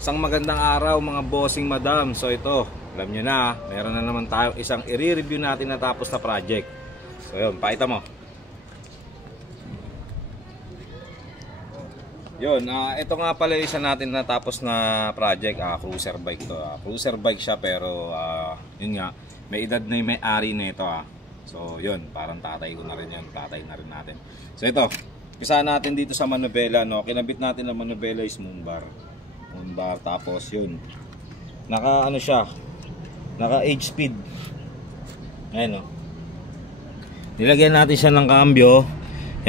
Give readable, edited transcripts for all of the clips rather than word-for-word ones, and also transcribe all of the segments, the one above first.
Isang magandang araw mga bossing madam. So ito, alam nyo na, meron na naman tayo isang i-review natin na tapos na project. So yun, pakita mo. Yun, ito nga pala isa natin na tapos na project, cruiser bike to. Cruiser bike siya pero yun nga, may edad na yung may-ari na ito. So yun, parang tatay ko na rin yun, tatay na rin natin. So ito, isa natin dito sa manubela, no? Kinabit natin ang manubela is moonbar. Moonbar, tapos yun, naka ano siya, naka 8 speed. Ayan, no? Nilagyan natin siya ng cambio.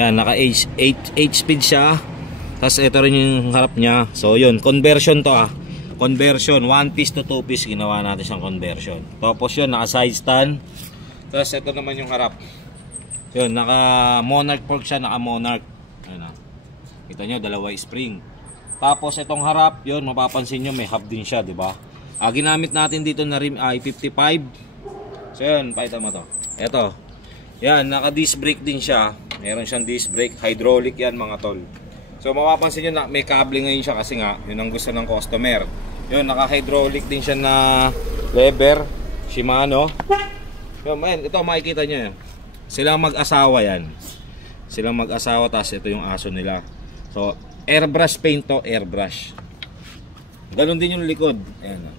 Yan, naka 8 speed siya. Tapos ito rin yung harap niya. So yun, conversion to conversion, 1 piece to 2 piece ginawa natin siyang conversion. Tapos yun, naka side stand. Tapos ito naman yung harap. Yun, naka monarch fork siya, naka monarch. Ayun, kita nyo, dalawa spring. Tapos itong harap, yun, mapapansin nyo may hub din siya, di ba? Ginamit natin dito na rim ay 55. So yun, pakita mo to. Ito. Yan, naka disc brake din siya. Meron siyang disc brake, hydraulic yan mga tol. So mapapansin nyo na may kable ngayon siya kasi nga, yun ang gusto ng customer. Yun, naka hydraulic din siya na lever, Shimano. Yun, man, ito makikita nyo yun. Silang mag-asawa yan. Silang mag-asawa, tapos ito yung aso nila. So airbrush paint to, airbrush. Ganon din yung likod. Ayan.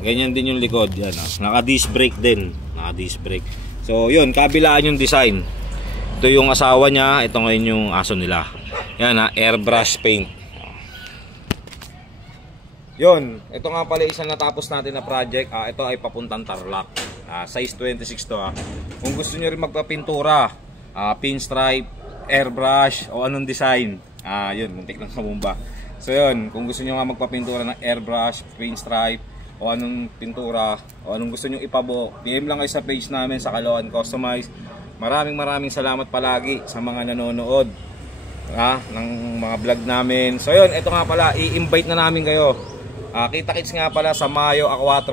Ganyan din yung likod. Yan, naka disc brake din. Naka disc brake. So yun, kabilaan yung design. Ito yung asawa niya, ito ngayon yung aso nila. Yan, airbrush paint. Yun, ito nga pala isang natapos natin na project. Ito ay papuntang Tarlac. Size 26 to. Kung gusto niyo rin magpapintura, pinstripe, airbrush o anong design, yun, muntik lang kabumba. So yun, kung gusto niyo nga magpapintura ng airbrush, pinstripe o anong pintura o anong gusto niyo ipabo, PM lang kayo sa page namin sa Caloocan Customize. Maraming salamat palagi sa mga nanonood ng mga vlog namin. So yun, ito nga pala, i-invite na namin kayo. Kita-kits nga pala sa Mayo A4.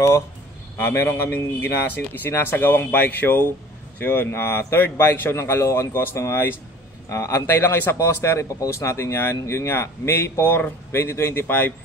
Meron kaming isinasagawang bike show. So yun, third bike show ng Caloocan Customized. Antay lang kayo sa poster, ipopost natin yan. Yun nga, May 4, 2025.